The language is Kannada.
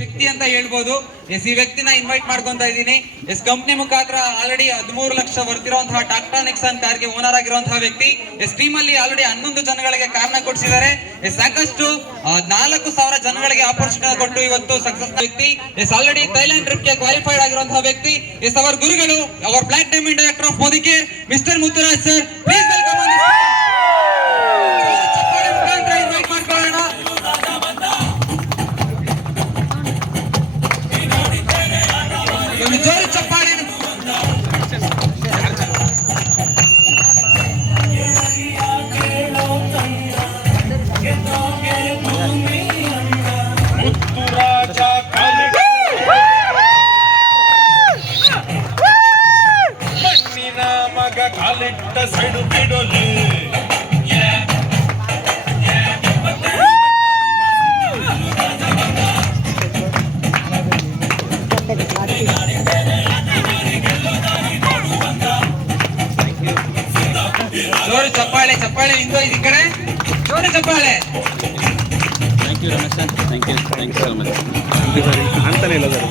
ಶಕ್ತಿ ಅಂತ ಹೇಳ್ಬೋದು. ಈ ವ್ಯಕ್ತಿನ ಇನ್ವೈಟ್ ಮಾಡ್ಕೊಂತ ಇದ್ದೀನಿ. ಕಂಪ್ನಿ ಮುಖಾಂತರ ಆಲ್ರೆಡಿ 13 ಲಕ್ಷ ಬರ್ತಿರುವಂತಹ ಟಾಟಾ ನೆಕ್ಸಾನ್ ಕಾರ್ಗೆ ಓನರ್ ಆಗಿರುವಂತಹ ವ್ಯಕ್ತಿ. ಟೀಮ್ ಅಲ್ಲಿ ಆಲ್ರೆಡಿ 11 ಜನಗಳಿಗೆ ಕಾರ್ನ ಕೊಡಿಸಿದ್ದಾರೆ. ಸಾಕಷ್ಟು 4,000 ಜನಗಳಿಗೆ ಆಪರ್ಚುನಿಟಿ ಕೊಟ್ಟು ಇವತ್ತು ಸಕ್ಸಸ್ ವ್ಯಕ್ತಿ. ಆಲ್ರೆಡಿ ಥೈಲ್ಯಾಂಡ್ ಟ್ರಿಪ್ ಗೆ ಕ್ವಾಲಿಫೈಡ್ ಆಗಿರುವಂತಹ ವ್ಯಕ್ತಿ. ಅವರ ಗುರುಗಳು ಅವರ black diamond director of Modicare mister Muthuraj sir, please welcome. Invite ಮಾಡ್ಕೊಳ್ಳೋಣ. ಜೋರು ಚಪ್ಪಾಳೆ. ಮುತ್ತುರಾಜ ಮಣ್ಣಿನ ಮಗ ಕಾಲಿಟ್ಟ ಸೈಡು ಬಿಡೋಲಿ. ಜೋರು ಚಪ್ಪಾಳೆ, ಚಪ್ಪಾಳೆ ಇಂದು ಈ ಕಡೆ ಜೋರು ಚಪ್ಪಾಳೆ. Thank you Ramesh sir, thank you so much. ಅಂತಾನೆ ಇಲ್ಲ ಸರ್.